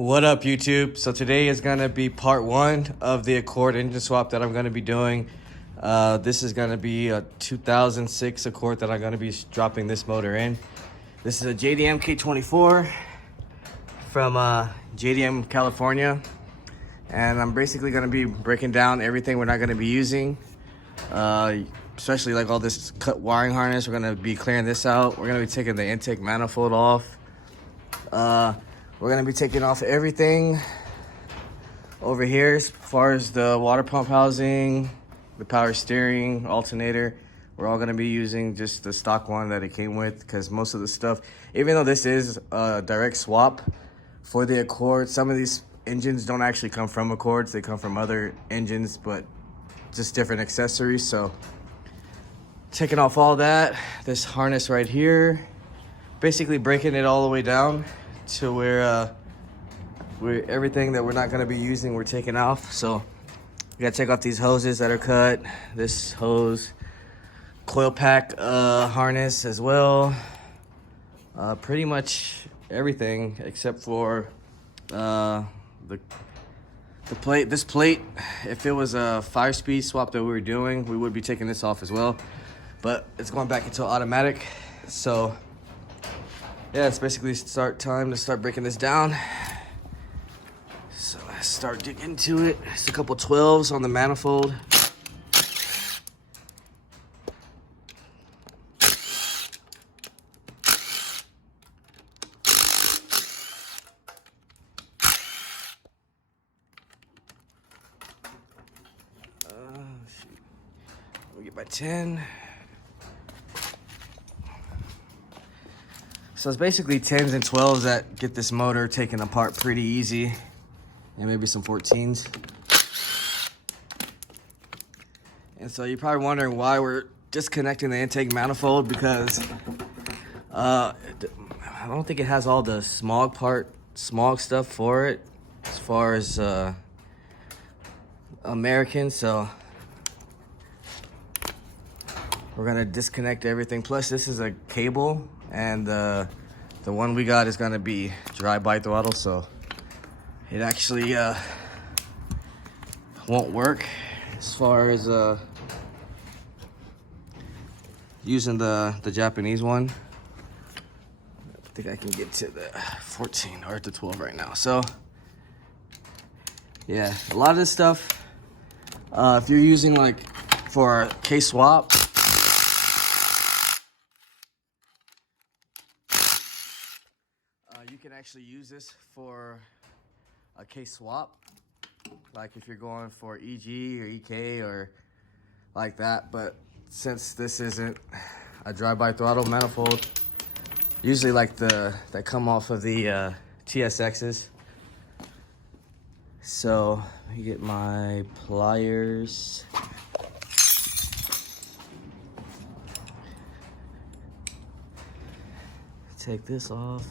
What up, YouTube? So today is gonna be part one of the Accord engine swap that I'm gonna be doing. This is gonna be a 2006 Accord that I'm gonna be dropping this motor in. This is a Jdm k24 from Jdm, California. And I'm basically gonna be breaking down everything we're not gonna be using. Especially like all this cut wiring harness. We're gonna be clearing this out. We're gonna be taking the intake manifold off. We're gonna be taking off everything over here as far as the water pump housing, the power steering, alternator. We're all gonna be using just the stock one that it came with, because most of the stuff, even though this is a direct swap for the Accord, some of these engines don't actually come from Accords. They come from other engines, but just different accessories. So taking off all that, this harness right here, basically breaking it all the way down to where everything that we're not going to be using, we're taking off. So we got to take off these hoses that are cut, this hose, coil pack harness as well, pretty much everything except for the plate. This plate, if it was a 5-speed swap that we were doing, we would be taking this off as well, but it's going back into automatic. So yeah, it's basically time to start breaking this down. So let's start digging into it. It's a couple 12s on the manifold. Let me get my 10. So it's basically 10s and 12s that get this motor taken apart pretty easy, and maybe some 14s. And so you're probably wondering why we're disconnecting the intake manifold, because I don't think it has all the smog stuff for it as far as American. So we're gonna disconnect everything. Plus this is a cable, and the one we got is gonna be dry bi-throttle, so it actually won't work as far as using the Japanese one. I think I can get to the 14 or the 12 right now. So yeah, a lot of this stuff, if you're using like for a K-swap, you can actually use this for a K-swap, like if you're going for EG or EK or like that. But since this isn't a dry-by-throttle manifold, usually like that come off of the TSXs. So let me get my pliers. Take this off.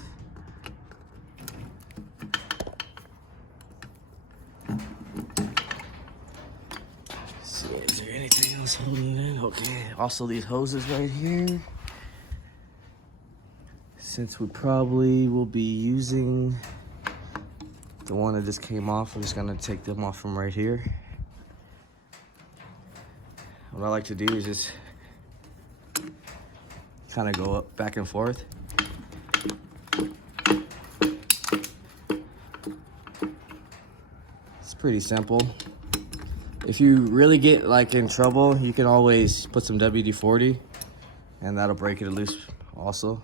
Is there anything else holding it in? Okay, also these hoses right here. Since we probably will be using the one that just came off, I'm just gonna take them off from right here. What I like to do is just kind of go up back and forth. It's pretty simple. If you really get like in trouble, you can always put some WD-40 and that'll break it loose also.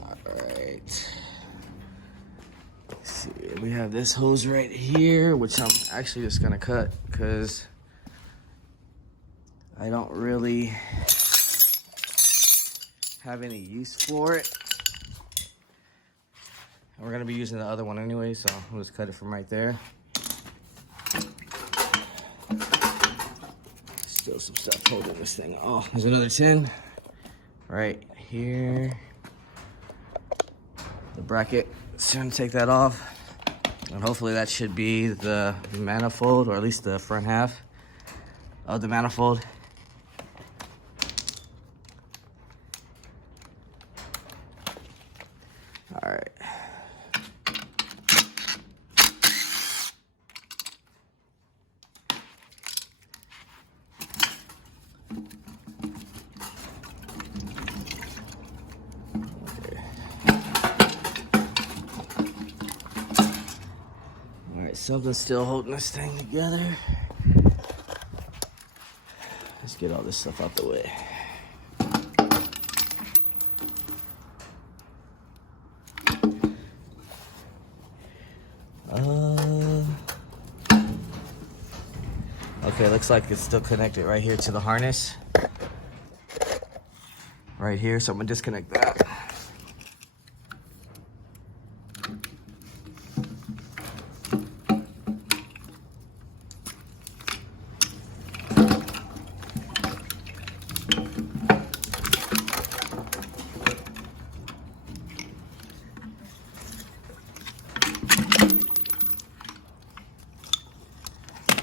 Alright. See, we have this hose right here, which I'm actually just gonna cut because I don't really have any use for it. We're gonna be using the other one anyway, so we'll just cut it from right there. Still some stuff holding this thing. Oh, there's another 10 right here. The bracket. So I'm gonna take that off, and hopefully that should be the manifold, or at least the front half of the manifold. Something's still holding this thing together. Let's get all this stuff out the way. Okay, looks like it's still connected right here to the harness. Right here, so I'm gonna disconnect that.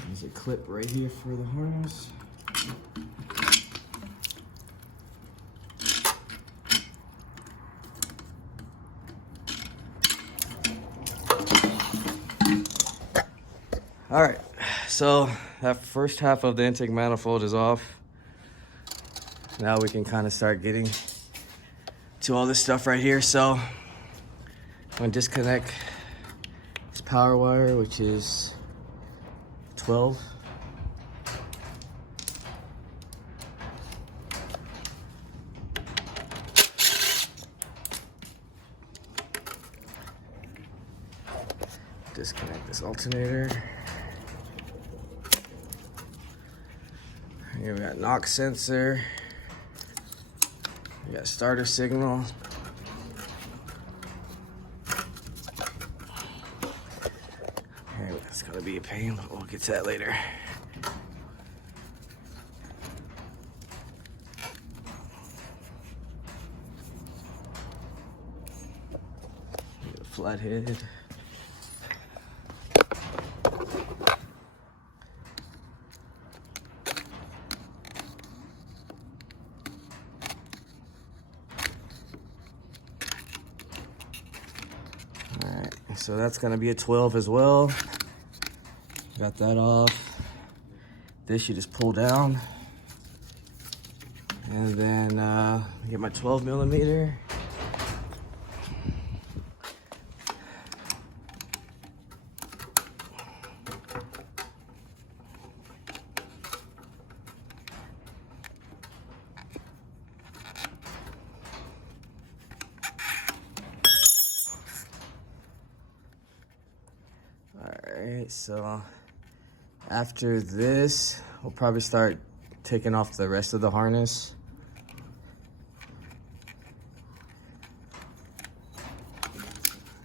There's a clip right here for the harness. All right, so that first half of the intake manifold is off. Now we can kind of start getting to all this stuff right here. So I'm gonna disconnect this power wire, which is 12. Disconnect this alternator. Here we got knock sensor. We got starter signal. Okay, that's gonna be a pain, but we'll get to that later. Flathead. Alright, so that's gonna be a 12 as well. Got that off. This you just pull down. And then get my 12 millimeter. Alright, so after this, we'll probably start taking off the rest of the harness.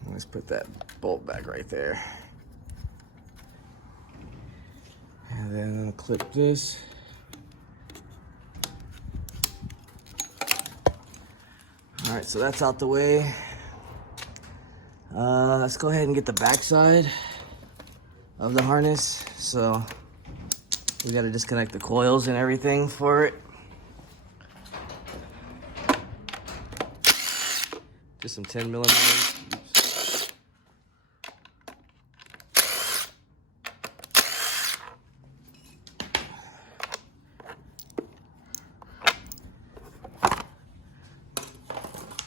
Let's put that bolt back right there. And then I'll clip this. Alright, so that's out the way. Let's go ahead and get the back side of the harness. So we got to disconnect the coils and everything for it. Just some 10 millimeters.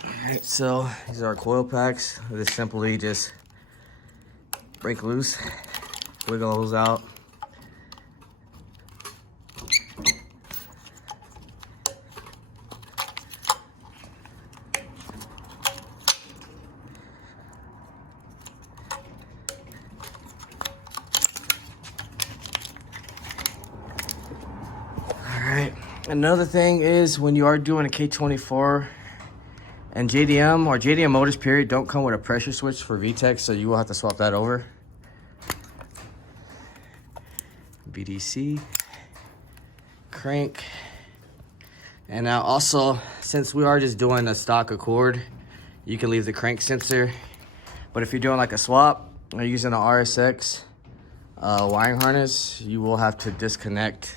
Alright, so these are our coil packs. This simply just break loose, wiggle those out. Alright, another thing is when you are doing a K24 and JDM or JDM motors period don't come with a pressure switch for VTEC, so you will have to swap that over. BDC, crank. And now also, since we are just doing a stock Accord, you can leave the crank sensor. But if you're doing like a swap or using an RSX wiring harness, you will have to disconnect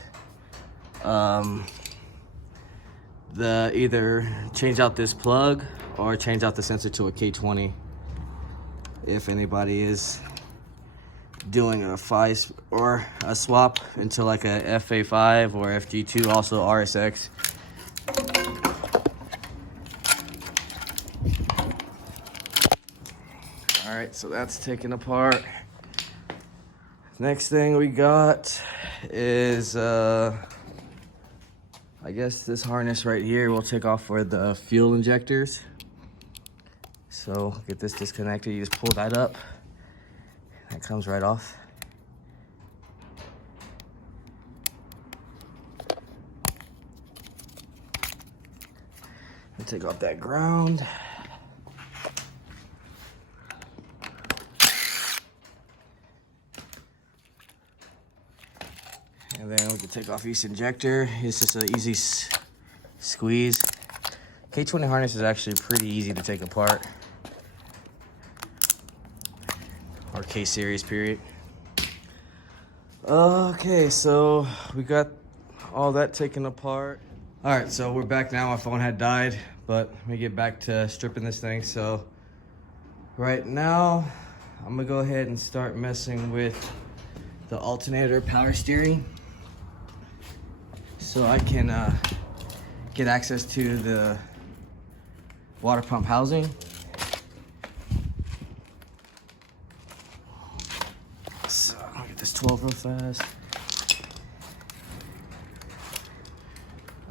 either change out this plug or change out the sensor to a K20 if anybody is doing a FI or a swap into like a FA5 or FG2, also RSX. All right, so that's taken apart. Next thing we got is, I guess this harness right here will take off for the fuel injectors. So get this disconnected, you just pull that up. That comes right off. And take off that ground. And then we can take off each injector. It's just an easy squeeze. K20 harness is actually pretty easy to take apart. Or K series, period. Okay, so we got all that taken apart. All right, so we're back now. My phone had died, but let me get back to stripping this thing. So right now, I'm gonna go ahead and start messing with the alternator power steering, so I can get access to the water pump housing. So I'll get this 12 real fast.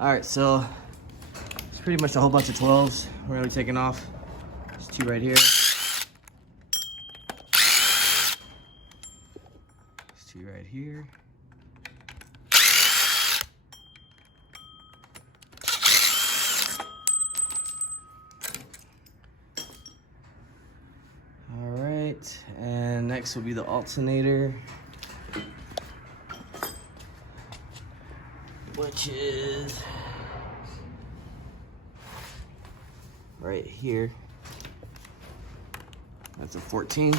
All right, so it's pretty much a whole bunch of 12s we're gonna be taking off. There's 2 right here. There's 2 right here. All right, and next will be the alternator, which is right here. That's a 14.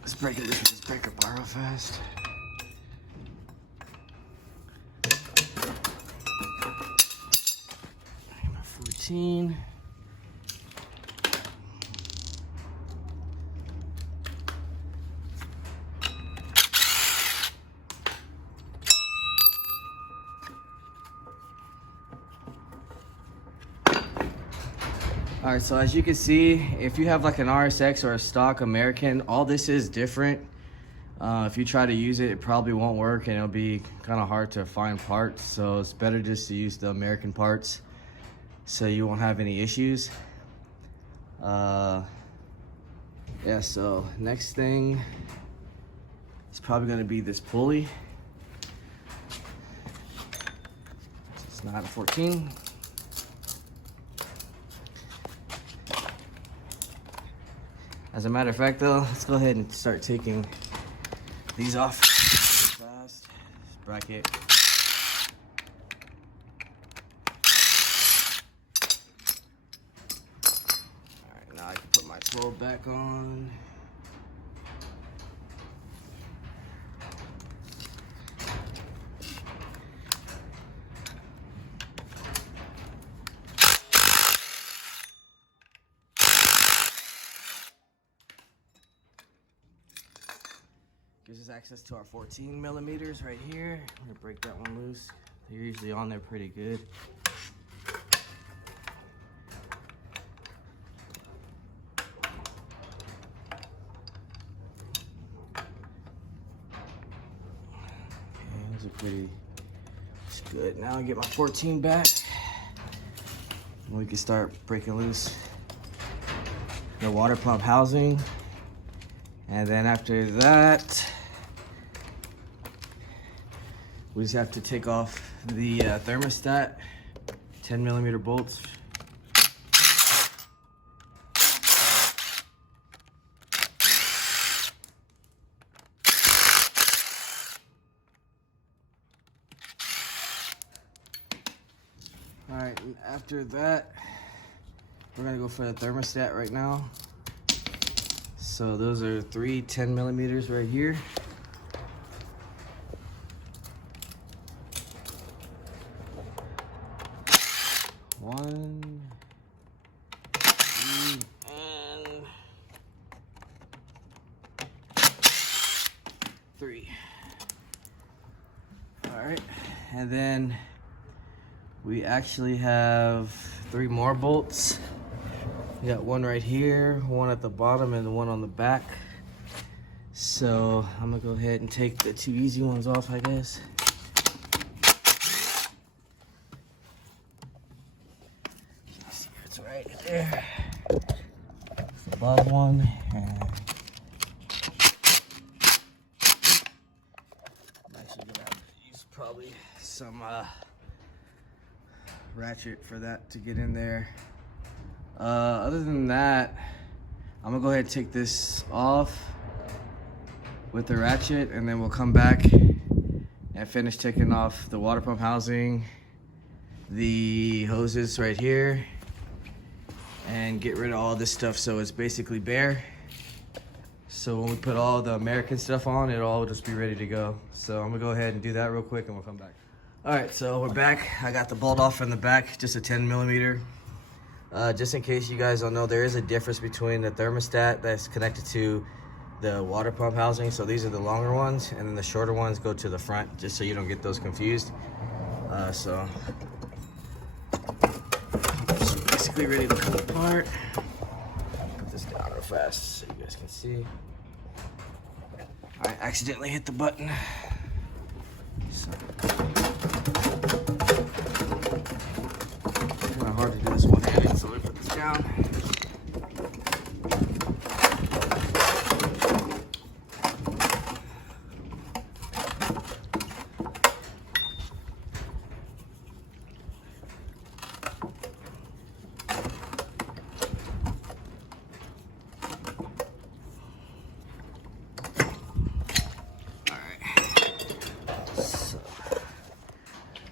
Let's break it with this breaker bar real fast. I'm a 14. All right, so as you can see, if you have like an RSX or a stock American, all this is different. If you try to use it, it probably won't work and it'll be kind of hard to find parts. So it's better just to use the American parts so you won't have any issues. Yeah, so next thing is probably gonna be this pulley. It's not a 14. As a matter of fact though, let's go ahead and start taking these off fast. Bracket. Alright, now I can put my 12 back on. Gives us access to our 14 millimeters right here. I'm gonna break that one loose. They're usually on there pretty good. Okay, those are pretty good. Now I get my 14 back. And we can start breaking loose the water pump housing. And then after that, we just have to take off the thermostat, 10 millimeter bolts. All right, and after that, we're gonna go for the thermostat right now. So those are 3 10 millimeters right here. One, two, and 3. All right, and then we actually have 3 more bolts. We got one right here, one at the bottom, and one on the back. So I'm gonna go ahead and take the two easy ones off, I guess. See, it's right there. The bottom one. And I'm actually gonna use probably some ratchet for that to get in there. Other than that, I'm gonna go ahead and take this off with the ratchet, and then we'll come back and finish taking off the water pump housing, the hoses right here, and get rid of all this stuff so it's basically bare. So when we put all the American stuff on, it'll all just be ready to go. So I'm gonna go ahead and do that real quick and we'll come back. All right, so we're back. I got the bolt off from the back, just a 10 millimeter. Just in case you guys don't know, there is a difference between the thermostat that's connected to the water pump housing. So these are the longer ones, and then the shorter ones go to the front, just so you don't get those confused. So it's basically ready to come apart. Put this down real fast so you guys can see. I accidentally hit the button. So kind of hard to do this one-handed, so let me put this down.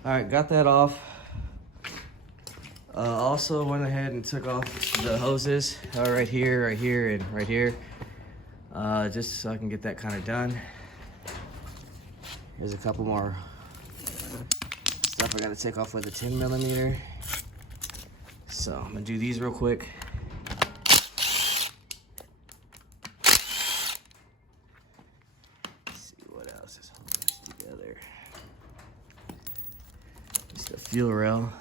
All right, got that off. Also went ahead and took off the hoses right here, and right here, just so I can get that kind of done. There's a couple more stuff I gotta take off with a 10 millimeter. So I'm gonna do these real quick. Let's see what else is holding this together. Just a fuel rail.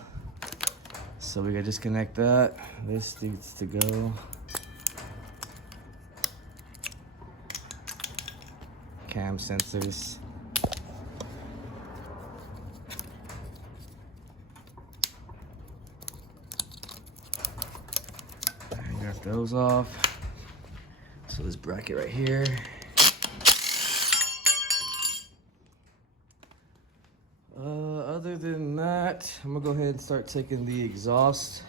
So we gotta disconnect that. This needs to go. Cam sensors. I got those off. So this bracket right here. Other than that, I'm gonna go ahead and start taking the exhaust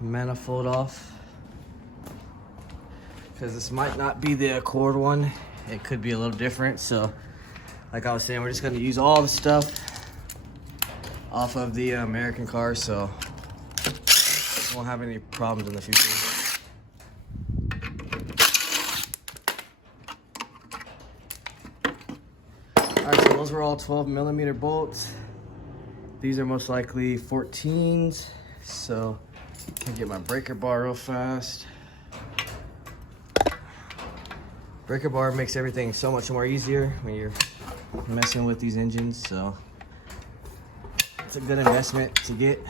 manifold off, because this might not be the Accord one. It could be a little different. So like I was saying, we're just gonna use all the stuff off of the American car, so we won't have any problems in the future. Alright, so those were all 12 millimeter bolts. These are most likely 14s. So I can get my breaker bar real fast. Breaker bar makes everything so much more easier when you're messing with these engines. So it's a good investment to get.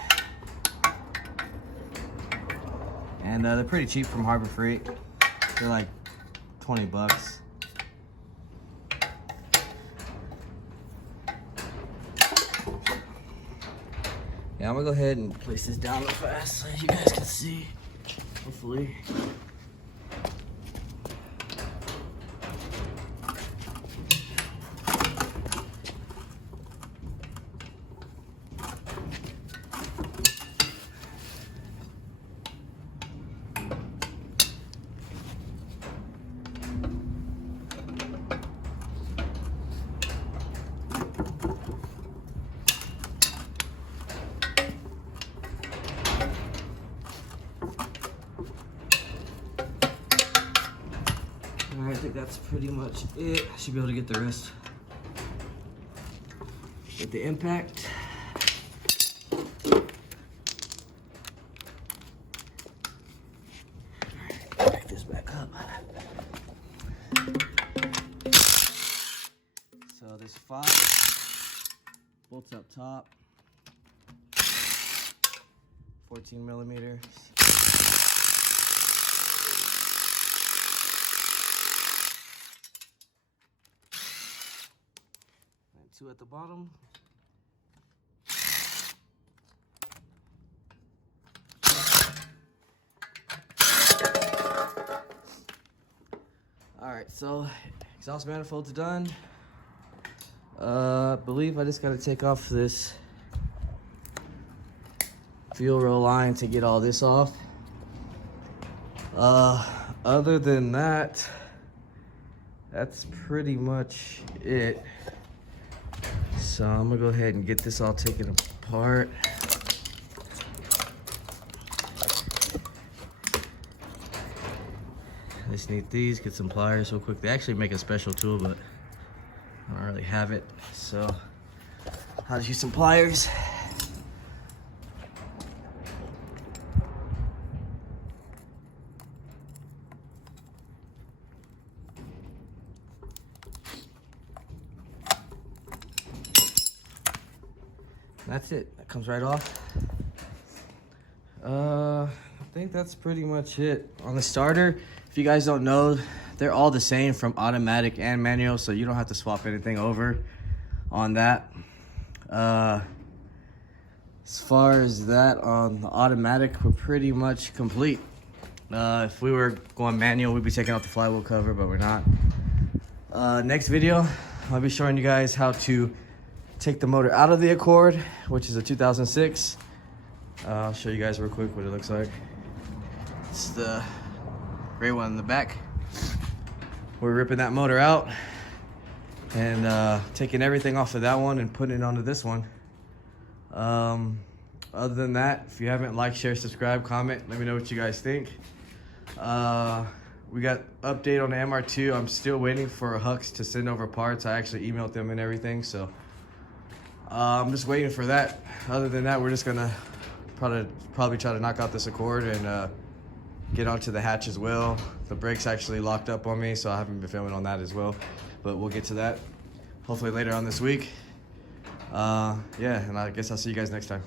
And they're pretty cheap from Harbor Freight. They're like 20 bucks. Yeah, I'm gonna go ahead and place this down real fast so you guys can see, hopefully. I think that's pretty much it. I should be able to get the rest with the impact. Alright, back this back up. So there's 5 bolts up top, 14 millimeters. two at the bottom. All right, so exhaust manifold's done. I believe I just gotta take off this fuel roll line to get all this off. Other than that, that's pretty much it. So I'm gonna go ahead and get this all taken apart. I just need these, get some pliers real quick. They actually make a special tool, but I don't really have it. So I'll just use some pliers. That's it. That comes right off. I think that's pretty much it. On the starter, if you guys don't know, they're all the same from automatic and manual, so you don't have to swap anything over on that. As far as that, on the automatic, we're pretty much complete. If we were going manual, we'd be taking off the flywheel cover, but we're not. Next video, I'll be showing you guys how to take the motor out of the Accord, which is a 2006. I'll show you guys real quick what it looks like. It's the gray one in the back. We're ripping that motor out and taking everything off of that one and putting it onto this one. Other than that, if you haven't liked, share, subscribe, comment, let me know what you guys think. We got update on the MR2. I'm still waiting for Hux to send over parts. I actually emailed them and everything, so I'm just waiting for that. Other than that, we're just gonna probably try to knock out this Accord and get onto the hatch as well. The brake's actually locked up on me, so I haven't been filming on that as well, but we'll get to that hopefully later on this week. Yeah, and I guess I'll see you guys next time.